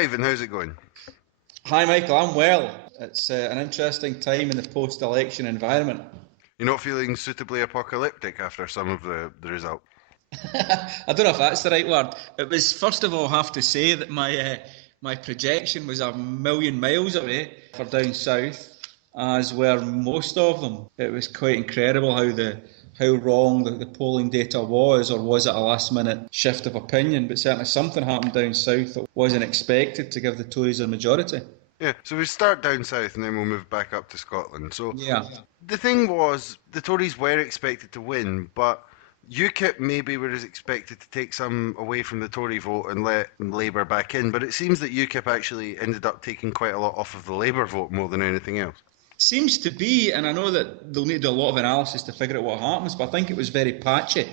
Ivan, how's it going? Hi Michael, I'm well. It's an interesting time in the post-election environment. You're not feeling suitably apocalyptic after some of the result? I don't know if that's the right word. It was first of all, I have to say that my projection was a million miles away for down south, as were most of them. It was quite incredible how wrong the polling data was, or was it a last minute shift of opinion? But certainly something happened down south that wasn't expected to give the Tories a majority. Yeah, so we start down south and then we'll move back up to Scotland. So Yeah. the thing was, the Tories were expected to win, but UKIP maybe was expected to take some away from the Tory vote and let Labour back in. But it seems that UKIP actually ended up taking quite a lot off of the Labour vote more than anything else. Seems to be, and I know that they'll need to do a lot of analysis to figure out what happens, but I think it was very patchy.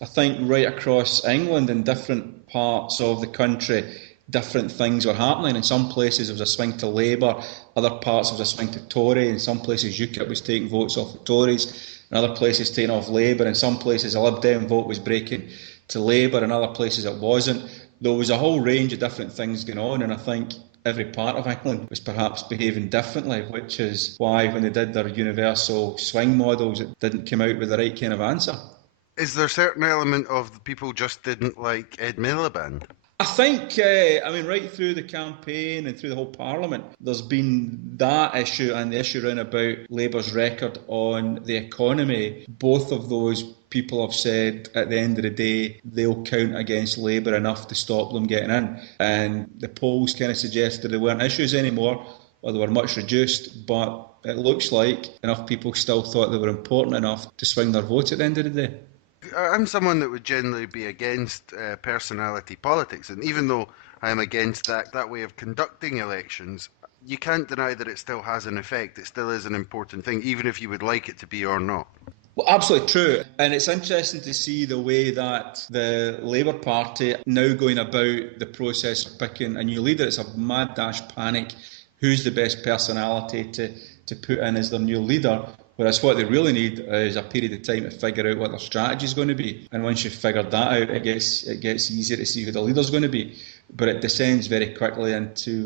I think right across England in different parts of the country, different things were happening. In some places there was a swing to Labour, other parts there was a swing to Tory, in some places UKIP was taking votes off the Tories, in other places taking off Labour, in some places a Lib Dem vote was breaking to Labour, in other places it wasn't. There was a whole range of different things going on, and I think every part of England was perhaps behaving differently, which is why when they did their universal swing models, it didn't come out with the right kind of answer. Is there a certain element of the people just didn't like Ed Miliband? I think, right through the campaign and through the whole Parliament, there's been that issue and the issue around about Labour's record on the economy. Both of those people have said at the end of the day they'll count against Labour enough to stop them getting in. And the polls kind of suggested there weren't issues anymore, or they were much reduced, but it looks like enough people still thought they were important enough to swing their vote at the end of the day. I'm someone that would generally be against personality politics, and even though I'm against that way of conducting elections, you can't deny that it still has an effect. It still is an important thing, even if you would like it to be or not. Well, absolutely true. And it's interesting to see the way that the Labour Party now going about the process of picking a new leader. It's a mad dash panic. Who's the best personality to put in as their new leader? Whereas what they really need is a period of time to figure out what their strategy is going to be. And once you've figured that out, it gets easier to see who the leader's going to be. But it descends very quickly into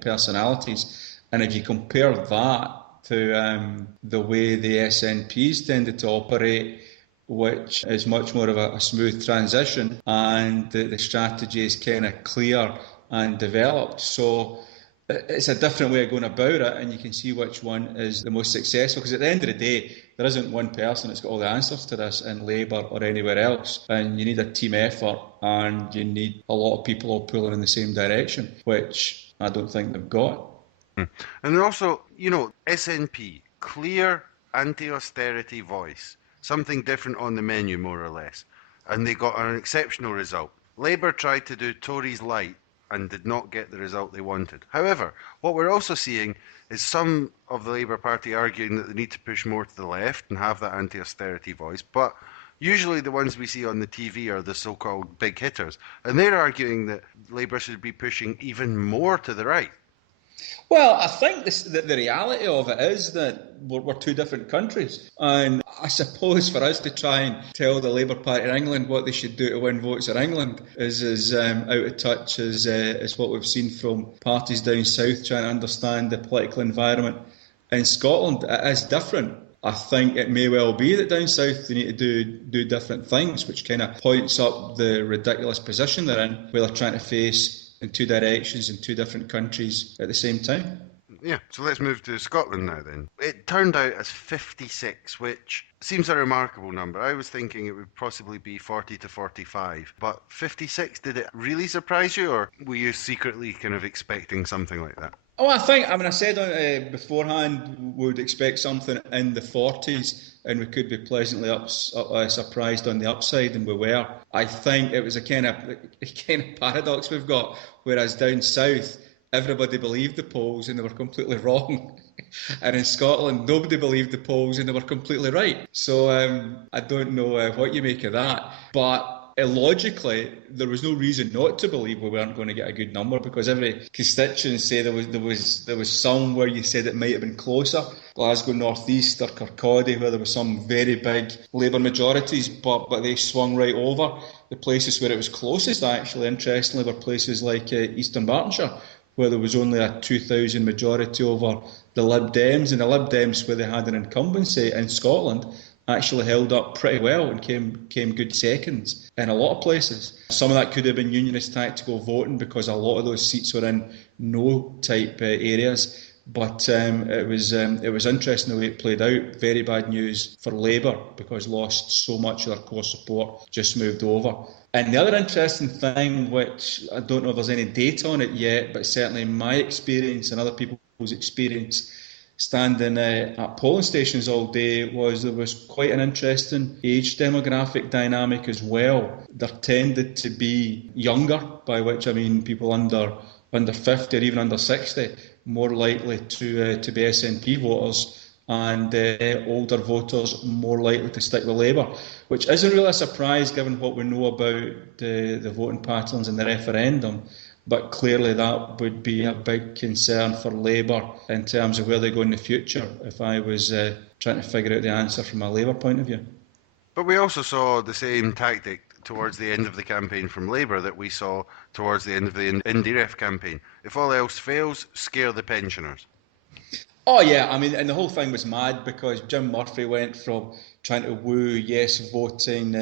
personalities. And if you compare that to the way the SNPs tended to operate, which is much more of a smooth transition, and the strategy is kind of clear and developed. So it's a different way of going about it, and you can see which one is the most successful, because at the end of the day there isn't one person that's got all the answers to this in Labour or anywhere else, and you need a team effort and you need a lot of people all pulling in the same direction, which I don't think they've got. And also, SNP, clear anti-austerity voice, something different on the menu, more or less. And they got an exceptional result. Labour tried to do Tories light and did not get the result they wanted. However, what we're also seeing is some of the Labour Party arguing that they need to push more to the left and have that anti-austerity voice, but usually the ones we see on the TV are the so-called big hitters, and they're arguing that Labour should be pushing even more to the right. Well, I think the reality of it is that we're two different countries. And I suppose for us to try and tell the Labour Party in England what they should do to win votes in England is as out of touch as what we've seen from parties down south trying to understand the political environment in Scotland. It is different. I think it may well be that down south they need to do different things, which kind of points up the ridiculous position they're in, where they're trying to face in two directions in two different countries at the same time. Yeah, so let's move to Scotland now then. It turned out as 56, which seems a remarkable number. I was thinking it would possibly be 40 to 45, but 56, did it really surprise you, or were you secretly kind of expecting something like that? Oh, I said beforehand we would expect something in the 40s, and we could be pleasantly surprised on the upside, and we were. I think it was a kind of paradox we've got, whereas down south, everybody believed the polls and they were completely wrong. And in Scotland, nobody believed the polls and they were completely right. So I don't know what you make of that. But logically, there was no reason not to believe we weren't going to get a good number, because every constituency there was some where you said it might have been closer. Glasgow North East or Kirkcaldy, where there were some very big Labour majorities, but they swung right over. The places where it was closest, actually, interestingly, were places like Eastern Bartonshire, where there was only a 2,000 majority over the Lib Dems, and the Lib Dems, where they had an incumbency in Scotland, actually held up pretty well and came good seconds in a lot of places. Some of that could have been unionist tactical voting, because a lot of those seats were in no type areas. But it was interesting the way it played out. Very bad news for Labour, because lost so much of their core support, just moved over. And the other interesting thing, which I don't know if there's any data on it yet, but certainly my experience and other people's experience standing at polling stations all day, was there was quite an interesting age demographic dynamic as well. There tended to be younger, by which I mean people under 50 or even under 60, more likely to be SNP voters, and older voters more likely to stick with Labour, which isn't really a surprise given what we know about the voting patterns in the referendum. But clearly that would be a big concern for Labour in terms of where they go in the future, if I was trying to figure out the answer from a Labour point of view. But we also saw the same tactic towards the end of the campaign from Labour that we saw towards the end of the IndyRef campaign. If all else fails, scare the pensioners. Oh yeah, I mean, and the whole thing was mad, because Jim Murphy went from trying to woo yes voting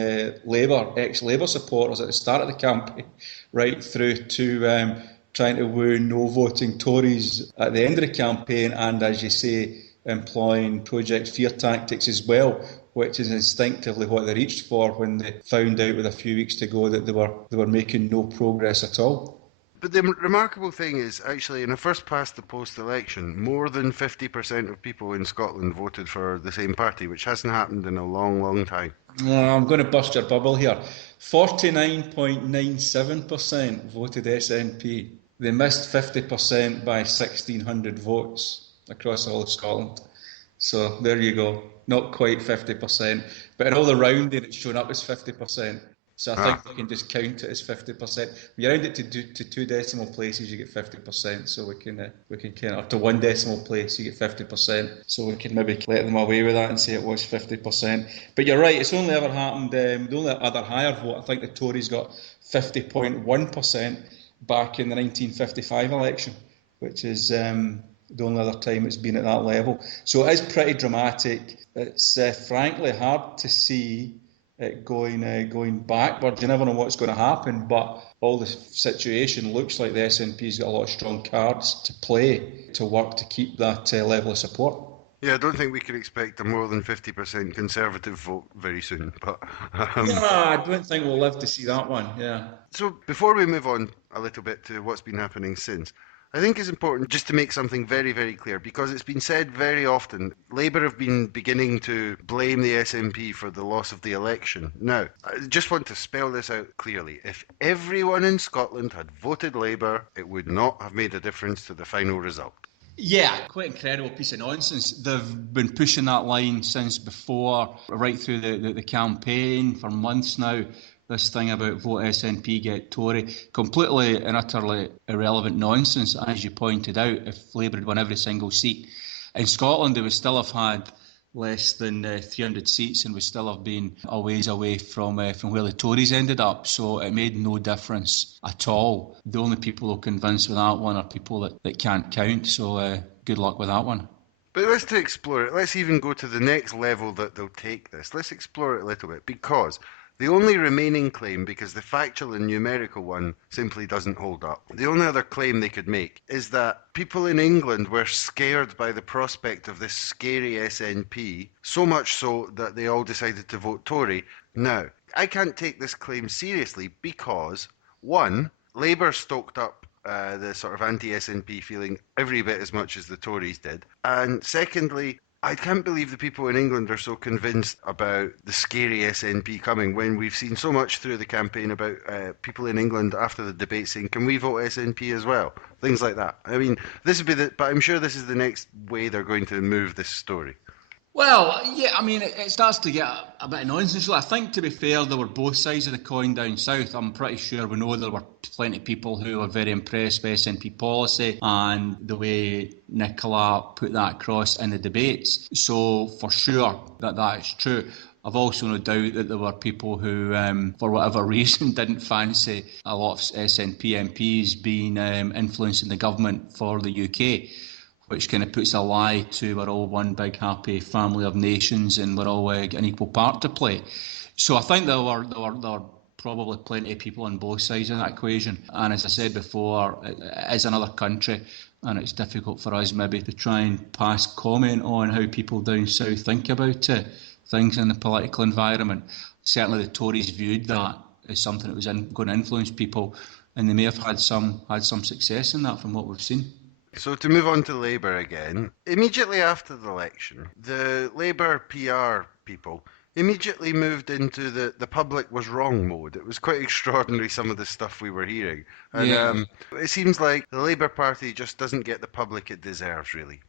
Labour, ex-Labour supporters at the start of the campaign, right through to trying to woo no voting Tories at the end of the campaign, and as you say, employing Project Fear tactics as well, which is instinctively what they reached for when they found out with a few weeks to go that they were making no progress at all. But the remarkable thing is, actually, in a first past the post election, more than 50% of people in Scotland voted for the same party, which hasn't happened in a long, long time. I'm going to burst your bubble here. 49.97% voted SNP. They missed 50% by 1,600 votes across all of Scotland. So there you go. Not quite 50%, but in all the rounding, it's shown up as 50%. So I think we can just count it as 50%. When you round it to two decimal places, you get 50%. So we can count, or to one decimal place, you get 50%. So we can maybe let them away with that and say it was 50%. But you're right, it's only ever happened. The only other higher vote, I think the Tories got 50.1% back in the 1955 election, which is the only other time it's been at that level. So it is pretty dramatic. It's frankly hard to see it going backwards. You never know what's going to happen, but all the situation looks like the SNP's got a lot of strong cards to play to work to keep that level of support. Yeah, I don't think we can expect a more than 50% Conservative vote very soon. But I don't think we'll live to see that one. Yeah. So before we move on a little bit to what's been happening since, I think it's important just to make something very, very clear, because it's been said very often. Labour have been beginning to blame the SNP for the loss of the election. Now, I just want to spell this out clearly. If everyone in Scotland had voted Labour, it would not have made a difference to the final result. Yeah, quite incredible piece of nonsense. They've been pushing that line since before, right through the campaign for months now. This thing about vote SNP, get Tory, completely and utterly irrelevant nonsense, as you pointed out. If Labour had won every single seat in Scotland, they would still have had less than 300 seats and would still have been a ways away from where the Tories ended up. So it made no difference at all. The only people who'll convince with that one are people that can't count. So good luck with that one. But let's to explore it. Let's even go to the next level that they'll take this. Let's explore it a little bit, because the only remaining claim, because the factual and numerical one simply doesn't hold up, the only other claim they could make is that people in England were scared by the prospect of this scary SNP, so much so that they all decided to vote Tory. Now, I can't take this claim seriously because, one, Labour stoked up the sort of anti-SNP feeling every bit as much as the Tories did. And secondly, I can't believe the people in England are so convinced about the scary SNP coming when we've seen so much through the campaign about people in England after the debate saying, can we vote SNP as well? Things like that. I mean, this would be but I'm sure this is the next way they're going to move this story. Well, yeah, I mean, it starts to get a bit of nonsense. I think, to be fair, there were both sides of the coin down south. I'm pretty sure we know there were plenty of people who were very impressed with SNP policy and the way Nicola put that across in the debates. So, for sure, that is true. I've also no doubt that there were people who, for whatever reason, didn't fancy a lot of SNP MPs being influencing the government for the UK, which kind of puts a lie to we're all one big happy family of nations and we're all an equal part to play. So I think there were probably plenty of people on both sides of that equation. And as I said before, it is another country, and it's difficult for us maybe to try and pass comment on how people down south think about things in the political environment. Certainly the Tories viewed that as something that was going to influence people, and they may have had some success in that from what we've seen. So to move on to Labour again, immediately after the election, the Labour PR people immediately moved into the public was wrong mode. It was quite extraordinary, some of the stuff we were hearing. And Yeah. it seems like the Labour Party just doesn't get the public it deserves, really.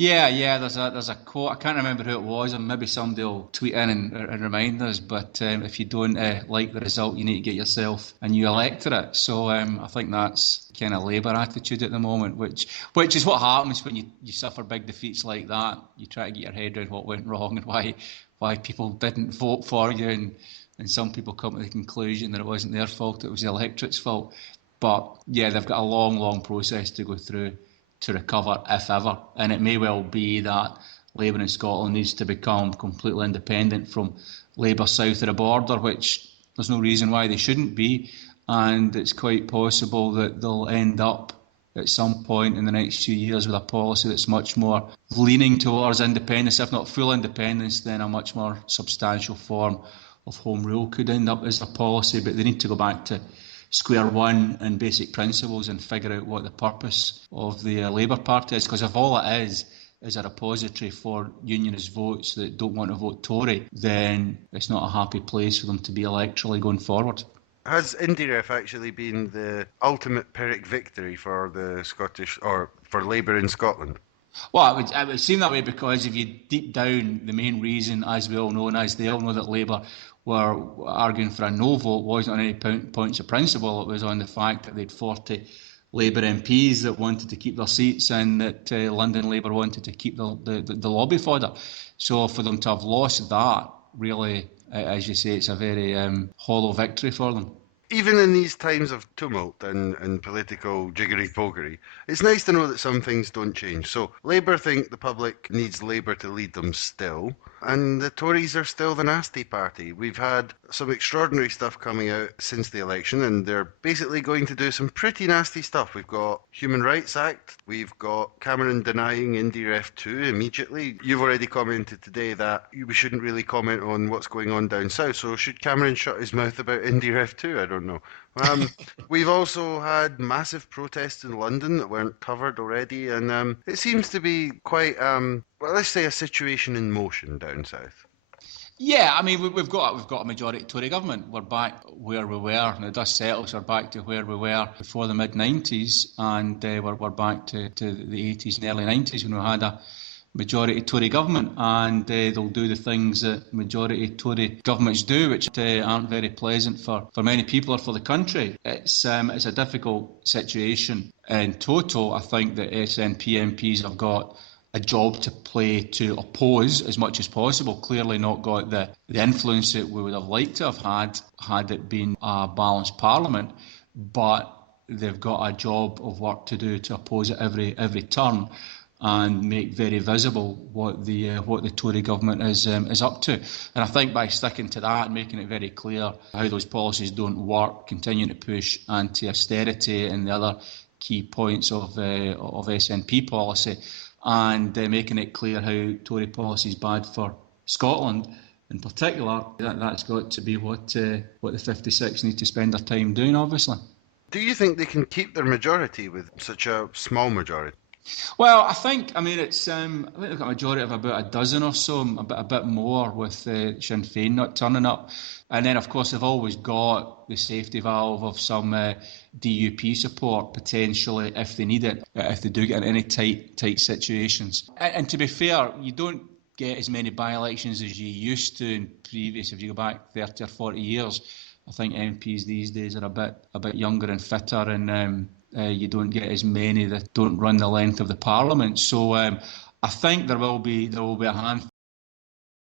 Yeah. There's a quote. I can't remember who it was, and maybe somebody will tweet in and remind us. But if you don't like the result, you need to get yourself a new electorate. So I think that's kind of Labour attitude at the moment, which is what happens when you suffer big defeats like that. You try to get your head around what went wrong and why people didn't vote for you, and some people come to the conclusion that it wasn't their fault, it was the electorate's fault. But yeah, they've got a long process to go through to recover, if ever. And it may well be that Labour in Scotland needs to become completely independent from Labour south of the border, which there's no reason why they shouldn't be. And it's quite possible that they'll end up at some point in the next few years with a policy that's much more leaning towards independence, if not full independence, then a much more substantial form of home rule could end up as a policy. But they need to go back to square one and basic principles and figure out what the purpose of the Labour Party is. Because if all it is a repository for unionist votes that don't want to vote Tory, then it's not a happy place for them to be electorally going forward. Has IndyRef actually been the ultimate Pyrrhic victory for the Scottish, or for Labour in Scotland? Well, it would seem that way because if you deep down, the main reason, as we all know, and as they all know, that Labour were arguing for a no vote wasn't on any points of principle. It was on the fact that they'd 40 Labour MPs that wanted to keep their seats and that London Labour wanted to keep the lobby fodder. So for them to have lost that, really, as you say, it's a very hollow victory for them. Even in these times of tumult and political jiggery-pokery, it's nice to know that some things don't change. So Labour think the public needs Labour to lead them still, and the Tories are still the nasty party. We've had some extraordinary stuff coming out since the election, and they're basically going to do some pretty nasty stuff. We've got Human Rights Act, we've got Cameron denying IndyRef 2 immediately. You've already commented today that we shouldn't really comment on what's going on down south, so should Cameron shut his mouth about IndyRef 2? I don't know. We've also had massive protests in London that weren't covered already, and it seems to be quite, well, let's say a situation in motion down south. Yeah, I mean, we've got a majority Tory government. We're back where we were. Now, the dust settles, we're back to where we were before the mid-90s, and we're back to the 80s and early 90s when we had a majority Tory government, and they'll do the things that majority Tory governments do, which aren't very pleasant for many people or for the country. It's a difficult situation in total. I think that SNP MPs have got a job to play to oppose as much as possible. Clearly not got the influence that we would have liked to have had it been a balanced parliament, but they've got a job of work to do to oppose it every turn and make very visible what the Tory government is up to. And I think by sticking to that and making it very clear how those policies don't work, continuing to push anti-austerity and the other key points of SNP policy, and making it clear how Tory policy is bad for Scotland in particular, that's got to be what the 56 need to spend their time doing, obviously. Do you think they can keep their majority with such a small majority? Well, I think it's I think they've got a majority of about a dozen or so, a bit more with Sinn Féin not turning up, and then of course they've always got the safety valve of some DUP support potentially if they need it, if they do get in any tight situations. And to be fair, you don't get as many by-elections as you used to in previous, if you go back 30 or 40 years. I think MPs these days are a bit younger and fitter, and you don't get as many that don't run the length of the Parliament. So I think there will be a handful